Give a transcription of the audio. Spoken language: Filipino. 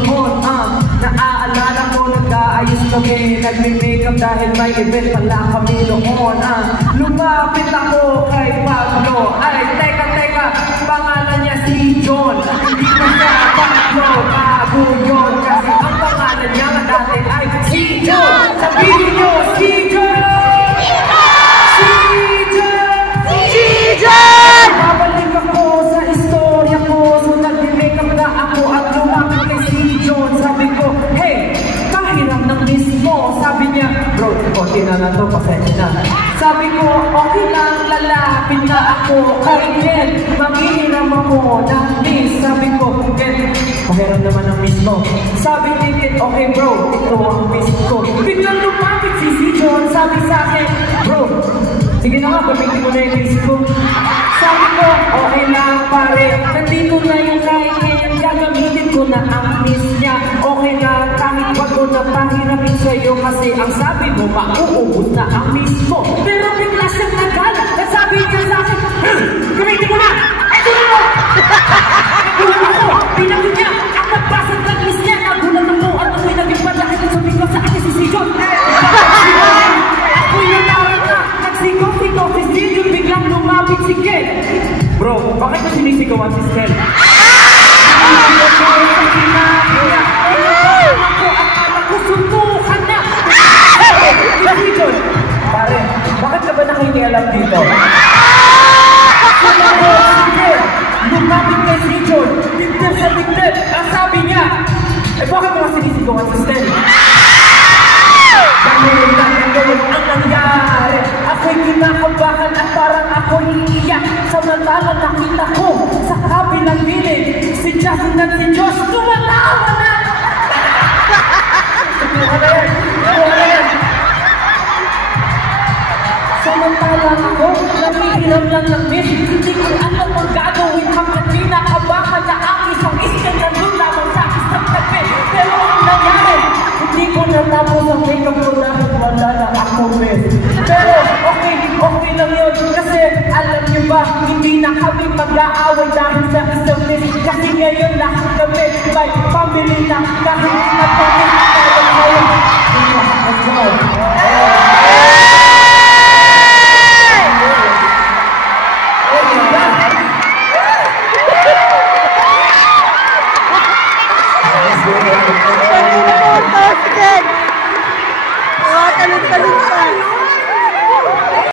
noon. Naaalala ko, nag-aayos kami, nagme-makeup dahil may event pala kami noon. Lumapit ako kay Pablo. Ay, teka, pangalan niya si John. Hindi ko siya Pablo, bago yun. Kasi ang pangalan niya dati ay si John. Sabihin niyo, si John! Si John! Babalik ako sa istorya ko. So nag-makeup na ako at lumapit kay si John. Sabi ko, hey, pahiram ng miss mo. Sabi niya, bro, okay na to, pasensya na. Sabi ko, okay lang, lalapit na ako kay Ken. Maghihiram ako ng miss. Sabi ko, Ken, pahiram naman ng miss mo. Sabi ni Ken, okay bro, ito ang miss ko. Biglang lumapit si John. Sabi sa akin, bro, sige na nga, gamitin mo na yung miss ko. Sabi ko, okay lang pare, nandito na yung kain ngayon, gagamitin ko na ang miss niya. Okay lang, kahit bago na pahirapin sa'yo kasi ang sabi mo, mauubos na ang miss mo. Pero bigla siyang nagalat, nasabi niya sa akin, gamitin mo na! Ito na mo! Nagulat ako, pinagin niya, ang nagbasag ng miss niya, nagulat ako, at ako'y naging malaki ng sabi ko sa akin si John. Ako'y natawa na, nagsigaw-sigaw si John, biglang lumapit si Ken. Bro, bakit mo sinisigawan si Ken? Pare, bakit ka ba nakikialam dito? Lumapit kay si John, dibdib sa dibdib. Ang sabi niya, eh bakit mo sinisigawan si Ken? Dahil lang ang nangyari. Ako'y kinakabahan at parang ako'y iiyak. Samantalang nakita ko sa kabilang piling si Justin at si Josh tumatawa na! Samantalang ako, nakikiram lang ng miss. Hindi ko alam ang gagawin hanggang kinakabahan na ang isang iskan nandun lamang sa isang tabi. Pero ang nangyari, hindi ko natapos ang makeup ko dahil wala na ako miss. Pero okay lang yun. Kasi alam niyo ba, hindi na kami mag-aaway dahil sa isang miss. Kasi ngayon lahat kami may family na kahit na kami tayo. Let's go. Talon-talon pa.